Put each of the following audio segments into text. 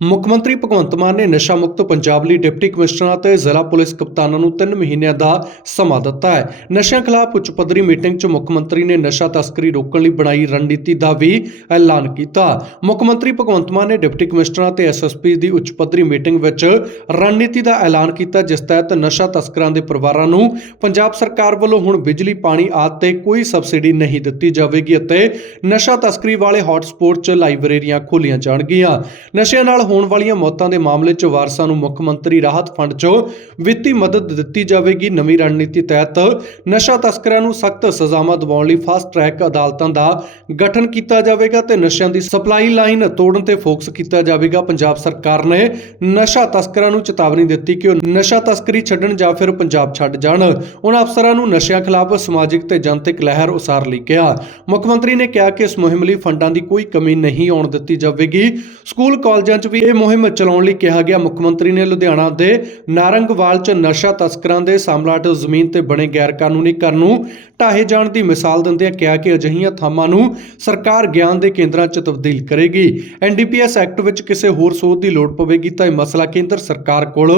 ਮੁੱਖ ਮੰਤਰੀ ਭਗਵੰਤ ਮਾਨ ਨੇ ਨਸ਼ਾ ਮੁਕਤ ਪੰਜਾਬ ਲਈ ਡਿਪਟੀ ਕਮਿਸ਼ਨਰਾਂ ਤੇ ਜ਼ਿਲ੍ਹਾ ਪੁਲਿਸ ਕਪਤਾਨਾਂ ਨੂੰ 3 ਮਹੀਨਿਆਂ ਦਾ ਸਮਾਂ ਦਿੱਤਾ ਹੈ। ਨਸ਼ਿਆਂ ਖਿਲਾਫ ਉੱਚ ਪੱਧਰੀ ਮੀਟਿੰਗ 'ਚ ਮੁੱਖ ਮੰਤਰੀ ਨੇ ਨਸ਼ਾ ਤਸਕਰੀ ਰੋਕਣ ਲਈ ਬਣਾਈ ਰਣਨੀਤੀ ਦਾ ਵੀ ਐਲਾਨ ਕੀਤਾ। ਮੁੱਖ ਮੰਤਰੀ ਭਗਵੰਤ ਮਾਨ ਨੇ ਡਿਪਟੀ ਕਮਿਸ਼ਨਰਾਂ ਤੇ ਐਸਐਸਪੀ ਦੀ ਉੱਚ ਪੱਧਰੀ ਮੀਟਿੰਗ ਵਿੱਚ ਰਣਨੀਤੀ ਦਾ ਐਲਾਨ ਕੀਤਾ, ਜਿਸ ਤਹਿਤ ਨਸ਼ਾ ਤਸਕਰਾਂ ਦੇ ਪਰਿਵਾਰਾਂ ਨੂੰ ਪੰਜਾਬ ਸਰਕਾਰ ਵੱਲੋਂ ਹੁਣ ਬਿਜਲੀ, ਪਾਣੀ ਆਦਿ ਤੇ ਕੋਈ ਸਬਸਿਡੀ ਨਹੀਂ ਦਿੱਤੀ ਜਾਵੇਗੀ ਅਤੇ ਨਸ਼ਾ ਤਸਕਰੀ ਵਾਲੇ ਹੌਟਸਪੌਟ 'ਚ ਲਾਇਬ੍ਰੇਰੀਆਂ ਖੋਲੀਆਂ ਜਾਣਗੀਆਂ। ਨਸ਼ਿਆਂ ਨਾਲ ਹੋਣ ਵਾਲੀਆਂ ਮੌਤਾਂ ਦੇ ਮਾਮਲੇ 'ਚ ਵਾਰਸਾਂ ਨੂੰ ਮੁੱਖ ਮੰਤਰੀ ਰਾਹਤ ਫੰਡ 'ਚੋਂ ਵਿੱਤੀ ਮਦਦ ਦਿੱਤੀ ਜਾਵੇਗੀ। ਨਵੀਂ ਰਣਨੀਤੀ ਤਹਿਤ ਨਸ਼ਾ ਤਸਕਰਾਂ ਨੂੰ ਸਖਤ ਸਜ਼ਾਵਾਂ ਦਿਵਾਉਣ ਲਈ ਫਾਸਟ ਟਰੈਕ ਅਦਾਲਤਾਂ ਦਾ ਗਠਨ ਕੀਤਾ ਜਾਵੇਗਾ ਤੇ ਨਸ਼ਿਆਂ ਦੀ ਸਪਲਾਈ ਲਾਈਨ ਤੋੜਨ ਤੇ ਫੋਕਸ ਕੀਤਾ ਜਾਵੇਗਾ। ਪੰਜਾਬ ਸਰਕਾਰ ਨੇ ਨਸ਼ਾ ਤਸਕਰਾਂ ਨੂੰ ਚੇਤਾਵਨੀ ਦਿੱਤੀ ਕਿ ਉਹ ਨਸ਼ਾ ਤਸਕਰੀ ਛੱਡਣ ਜਾਂ ਫਿਰ ਪੰਜਾਬ ਛੱਡ ਜਾਣ। ਉਹਨਾਂ ਅਫਸਰਾਂ ਨੂੰ ਨਸ਼ਿਆਂ ਖਿਲਾਫ ਸਮਾਜਿਕ ਤੇ ਜਨਤਕ ਲਹਿਰ ਉਸਾਰ ਲਈ ਕਿਹਾ। ਮੁੱਖ ਮੰਤਰੀ ਨੇ ਕਿਹਾ ਕਿ ਇਸ ਮੁਹਿੰਮ ਲਈ ਫੰਡਾਂ ਦੀ ਕੋਈ ਕਮੀ ਨਹੀਂ ਆਉਣ ਦਿੱਤੀ ਜਾਵੇਗੀ। ਸਕੂਲ, ਕਾਲਜਾਂ 'ਚ ਵੀ ਇਹ ਮੁਹਿੰਮ ਚਲਾਉਣ ਲਈ ਕਿਹਾ ਗਿਆ। ਮੁੱਖ ਮੰਤਰੀ ਨੇ ਲੁਧਿਆਣਾ ਦੇ ਨਾਰੰਗਵਾਲ 'ਚ ਨਸ਼ਾ ਤਸਕਰਾਂ ਦੇ ਸਾਮਲਾਟ ਜ਼ਮੀਨ ਤੇ ਬਣੇ ਗੈਰ ਕਾਨੂੰਨੀ ਘਰ ਨੂੰ ਢਾਹੇ ਜਾਣ ਦੀ ਮਿਸਾਲ ਦਿੰਦਿਆਂ ਕਿਹਾ ਕਿ ਅਜਿਹੀਆਂ ਥਾਵਾਂ ਨੂੰ ਸਰਕਾਰ ਗਿਆਨ ਦੇ ਕੇਂਦਰਾਂ 'ਚ ਤਬਦੀਲ ਕਰੇਗੀ। ਐਨਡੀਪੀਐਸ ਐਕਟ ਵਿੱਚ ਕਿਸੇ ਹੋਰ ਸੋਧ ਦੀ ਲੋੜ ਪਵੇਗੀ ਤਾਂ ਇਹ ਮਸਲਾ ਕੇਂਦਰ ਸਰਕਾਰ ਕੋਲ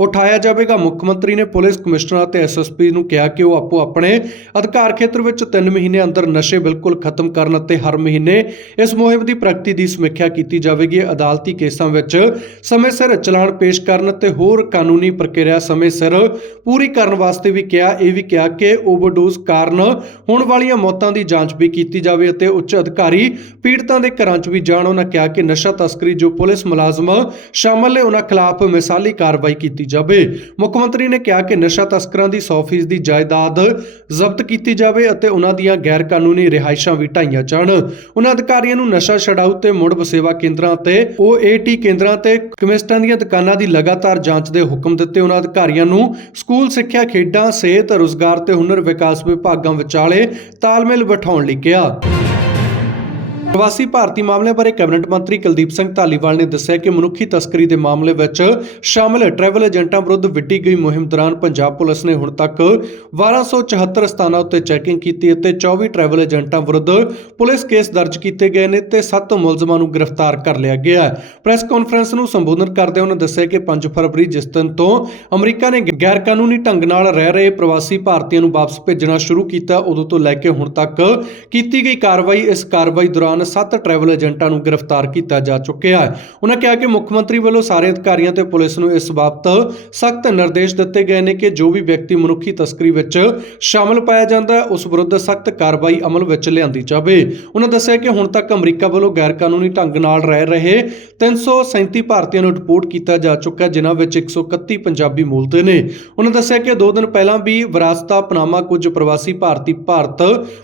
ਉਠਾਇਆ ਜਾਵੇਗਾ। ਮੁੱਖ ਮੰਤਰੀ ਨੇ ਪੁਲਿਸ ਕਮਿਸ਼ਨਰਾਂ ਤੇ ਐਸਐਸਪੀ ਨੂੰ ਕਿਹਾ ਕਿ ਉਹ ਆਪੋ ਆਪਣੇ ਅਧਿਕਾਰ ਖੇਤਰ ਵਿੱਚ 3 ਮਹੀਨੇ ਅੰਦਰ ਨਸ਼ੇ ਬਿਲਕੁਲ ਖਤਮ ਕਰਨ ਅਤੇ ਹਰ ਮਹੀਨੇ ਇਸ ਮੁਹਿੰਮ ਦੀ ਪ੍ਰਗਤੀ ਦੀ ਸਮੀਖਿਆ ਕੀਤੀ ਜਾਵੇਗੀ। ਅਦਾਲਤੀ ਕੇਸ ਵਿੱਚ ਸਮੇਂ ਸਿਰ ਚਲਾਨ ਪੇਸ਼ ਕਰਨ ਤੇ ਹੋਰ ਕਾਨੂੰਨੀ ਪ੍ਰਕਿਰਿਆ ਸਮੇਂ ਸਿਰ ਪੂਰੀ ਕਰਨ ਵਾਸਤੇ ਵੀ ਕਿਹਾ, ਇਹ ਵੀ ਕਿਹਾ ਕਿ ਓਵਰਡੋਜ਼ ਕਾਰਨ ਹੋਣ ਵਾਲੀਆਂ ਮੌਤਾਂ ਦੀ ਜਾਂਚ ਵੀ ਕੀਤੀ ਜਾਵੇ ਅਤੇ ਉੱਚ ਅਧਿਕਾਰੀ ਪੀੜਤਾਂ ਦੇ ਘਰਾਂ 'ਚ ਵੀ ਜਾਣ। ਉਹਨਾਂ ਕਿਹਾ ਕਿ ਨਸ਼ਾ ਤਸਕਰੀ ਜੋ ਪੁਲਿਸ ਮੁਲਾਜ਼ਮ ਸ਼ਾਮਲ ਨੇ ਉਹਨਾਂ ਖਿਲਾਫ ਮਿਸਾਲੀ ਕਾਰਵਾਈ ਕੀਤੀ ਜਾਵੇ। ਮੁੱਖ ਮੰਤਰੀ ਨੇ ਕਿਹਾ ਕਿ ਨਸ਼ਾ ਤਸਕਰਾਂ ਦੀ 100% ਦੀ ਜਾਇਦਾਦ ਜ਼ਬਤ ਕੀਤੀ ਜਾਵੇ ਅਤੇ ਉਹਨਾਂ ਦੀਆਂ ਗੈਰ ਕਾਨੂੰਨੀ ਰਿਹਾਇਸ਼ਾਂ ਵੀ ਢਾਈਆਂ ਜਾਣ। ਉਹਨਾਂ ਅਧਿਕਾਰੀਆਂ ਨੂੰ ਨਸ਼ਾ ਛਡਾਊ ਤੇ ਮੁੜ ਵਸੇਵਾ ਕੇਂਦਰਾਂ ਤੇ ਓਏਟੀ ਕੇਂਦਰਾਂ ਤੇ ਕਮਿਸਟਾਂ ਦੀਆਂ ਦੁਕਾਨਾਂ ਦੀ ਲਗਾਤਾਰ ਜਾਂਚ ਦੇ ਹੁਕਮ ਦਿੱਤੇ ਉਹਨਾਂ ਅਧਿਕਾਰੀਆਂ ਨੂੰ ਸਕੂਲ, ਸਿੱਖਿਆ, ਖੇਡਾਂ, ਸਿਹਤ, ਰੁਜ਼ਗਾਰ ਤੇ ਹੁਨਰ ਵਿਕਾਸ ਵਿਭਾਗਾਂ ਵਿਚਾਲੇ ਤਾਲਮੇਲ ਬਿਠਾਉਣ ਲਈ ਕਿਹਾ। ਪ੍ਰਵਾਸੀ ਭਾਰਤੀ ਮਾਮਲਿਆਂ ਬਾਰੇ ਕੈਬਨਿਟ ਮੰਤਰੀ ਕੁਲਦੀਪ ਸਿੰਘ ਧਾਲੀਵਾਲ ਨੇ ਦੱਸਿਆ ਕਿ ਮਨੁੱਖੀ ਤਸਕਰੀ ਦੇ ਮਾਮਲੇ ਵਿੱਚ ਸ਼ਾਮਲ ਟਰੈਵਲ ਏਜੰਟਾਂ ਵਿਰੁੱਧ ਵਿੱਢੀ ਗਈ ਮੁਹਿੰਮ ਦੌਰਾਨ ਪੰਜਾਬ ਪੁਲਿਸ ਨੇ ਹੁਣ ਤੱਕ 1274 ਸਥਾਨਾਂ ਉੱਤੇ ਚੈਕਿੰਗ ਕੀਤੀ ਅਤੇ 24 ਟਰੈਵਲ ਏਜੰਟਾਂ ਵਿਰੁੱਧ ਪੁਲਿਸ ਕੇਸ ਦਰਜ ਕੀਤੇ ਗਏ ਨੇ ਤੇ 7 ਮੁਲਜ਼ਮਾਂ ਨੂੰ ਗ੍ਰਿਫਤਾਰ ਕਰ ਲਿਆ ਗਿਆ ਹੈ। ਪ੍ਰੈਸ ਕਾਨਫਰੰਸ ਨੂੰ ਸੰਬੋਧਨ ਕਰਦਿਆਂ ਉਹਨਾਂ ਦੱਸਿਆ ਕਿ 5 ਫਰਵਰੀ ਜਿਸ ਦਿਨ ਤੋਂ ਅਮਰੀਕਾ ਨੇ ਗੈਰ ਕਾਨੂੰਨੀ ਢੰਗ ਨਾਲ ਰਹਿ ਰਹੇ ਪ੍ਰਵਾਸੀ ਭਾਰਤੀਆਂ ਨੂੰ ਵਾਪਸ ਭੇਜਣਾ ਸ਼ੁਰੂ ਕੀਤਾ, ਉਦੋਂ ਤੋਂ ਲੈ ਕੇ ਹੁਣ ਤੱਕ ਕੀਤੀ ਗਈ ਕਾਰਵਾਈ। ਇਸ ਕਾਰਵਾਈ ਦੌਰਾਨ 7 ਟਰੈਵਲ ਏਜੰਟਾਂ ਨੂੰ ਗ੍ਰਿਫਤਾਰ ਕੀਤਾ ਜਾ ਚੁੱਕਿਆ ਹੈ। ਉਹਨਾਂ ਕਿਹਾ ਕਿ ਮੁੱਖ ਮੰਤਰੀ ਵੱਲੋਂ ਸਾਰੇ ਅਧਿਕਾਰੀਆਂ ਤੇ ਪੁਲਿਸ ਨੂੰ ਇਸ ਬਾਬਤ ਸਖਤ ਨਿਰਦੇਸ਼ ਦਿੱਤੇ ਗਏ ਨੇ ਕਿ ਜੋ ਵੀ ਵਿਅਕਤੀ ਮਨੁੱਖੀ ਤਸਕਰੀ ਵਿੱਚ ਸ਼ਾਮਲ ਪਾਇਆ ਜਾਂਦਾ ਹੈ, ਉਸ ਵਿਰੁੱਧ ਸਖਤ ਕਾਰਵਾਈ ਅਮਲ ਵਿੱਚ ਲਿਆਂਦੀ ਜਾਵੇ। ਉਹਨਾਂ ਦੱਸਿਆ ਕਿ ਹੁਣ ਤੱਕ ਅਮਰੀਕਾ ਵੱਲੋਂ ਗੈਰ ਕਾਨੂੰਨੀ ਢੰਗ ਨਾਲ ਰਹਿ ਰਹੇ 337 ਭਾਰਤੀਆਂ ਨੂੰ ਰਿਪੋਰਟ ਕੀਤਾ ਜਾ ਚੁੱਕਾ ਜਿਨ੍ਹਾਂ ਵਿੱਚ 131 ਪੰਜਾਬੀ ਮੂਲ ਦੇ ਨੇ। ਉਹਨਾਂ ਦੱਸਿਆ ਕਿ 2 ਦਿਨ ਪਹਿਲਾਂ ਵੀ ਵਿਰਾਸਤਾ ਪਨਾਮਾ ਕੁਝ ਪ੍ਰਵਾਸੀ ਭਾਰਤੀ ਭਾਰਤ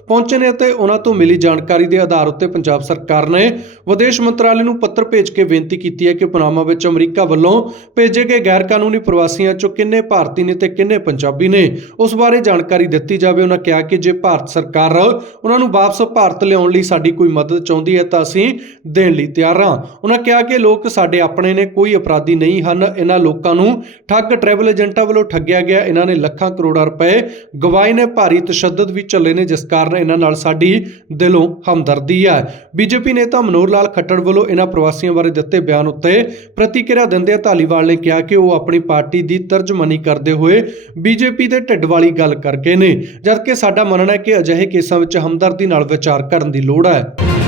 ਪਹੁੰਚੇ ਨੇ ਅਤੇ ਉਹਨਾਂ ਤੋਂ ਮਿਲੀ ਜਾਣਕਾਰੀ ਦੇ ਆਧਾਰ ਉੱਤੇ ਪੰਜਾਬ ਸਰਕਾਰ ਨੇ ਵਿਦੇਸ਼ ਮੰਤਰਾਲੇ ਨੂੰ ਪੱਤਰ ਭੇਜ ਕੇ ਬੇਨਤੀ ਕੀਤੀ ਹੈ ਕਿ ਪਨਾਮਾ ਵਿੱਚ ਅਮਰੀਕਾ ਵੱਲੋਂ ਭੇਜੇ ਗਏ ਗੈਰ ਕਾਨੂੰਨੀ ਪ੍ਰਵਾਸੀਆਂ ਚੋਂ ਕਿੰਨੇ ਭਾਰਤੀ ਨੇ ਤੇ ਕਿੰਨੇ ਪੰਜਾਬੀ ਨੇ, ਉਸ ਬਾਰੇ ਜਾਣਕਾਰੀ ਦਿੱਤੀ ਜਾਵੇ। ਉਹਨਾਂ ਕਿਹਾ ਕਿ ਜੇ ਭਾਰਤ ਸਰਕਾਰ ਉਹਨਾਂ ਨੂੰ ਵਾਪਸ ਭਾਰਤ ਲਿਆਉਣ ਲਈ ਸਾਡੀ ਕੋਈ ਮਦਦ ਚਾਹੁੰਦੀ ਹੈ ਤਾਂ ਅਸੀਂ ਦੇਣ ਲਈ ਤਿਆਰ ਹਾਂ। ਉਹਨਾਂ ਕਿਹਾ ਕਿ ਲੋਕ ਸਾਡੇ ਆਪਣੇ ਨੇ, ਕੋਈ ਅਪਰਾਧੀ ਨਹੀਂ ਹਨ। ਇਹਨਾਂ ਲੋਕਾਂ ਨੂੰ ਠੱਗ ਟਰੈਵਲ ਏਜੰਟਾਂ ਵੱਲੋਂ ਠੱਗਿਆ ਗਿਆ। ਇਹਨਾਂ ਨੇ ਲੱਖਾਂ ਕਰੋੜਾਂ ਰੁਪਏ ਗਵਾਏ ਨੇ। ਭਾਰੀ ਤਸ਼ੱਦਦ ਵੀ ਚੱਲੇ ਨੇ, ਜਿਸ ਕਾਰਨ ਇਹਨਾਂ ਨਾਲ ਸਾਡੀ ਦਿਲੋਂ ਹਮਦਰਦੀ ਹੈ। ਬੀਜੇਪੀ ਨੇਤਾ ਮਨੋਹਰ ਲਾਲ ਖੱਟੜ ਵੱਲੋਂ ਇਹਨਾਂ ਪ੍ਰਵਾਸੀਆਂ ਬਾਰੇ ਦਿੱਤੇ ਬਿਆਨ ਉੱਤੇ ਪ੍ਰਤੀਕਿਰਿਆ ਦਿੰਦਿਆਂ ਧਾਲੀਵਾਲ ਨੇ ਕਿਹਾ ਕਿ ਉਹ ਆਪਣੀ ਪਾਰਟੀ ਦੀ ਤਰਜਮਾਨੀ ਕਰਦੇ ਹੋਏ ਬੀਜੇਪੀ ਦੇ ਢਿੱਡ ਵਾਲੀ ਗੱਲ ਕਰਕੇ ਨੇ, ਜਦਕਿ ਸਾਡਾ ਮੰਨਣਾ ਹੈ ਕਿ ਅਜਿਹੇ ਕੇਸਾਂ ਵਿੱਚ ਹਮਦਰਦੀ ਨਾਲ ਵਿਚਾਰ ਕਰਨ ਦੀ ਲੋੜ ਹੈ।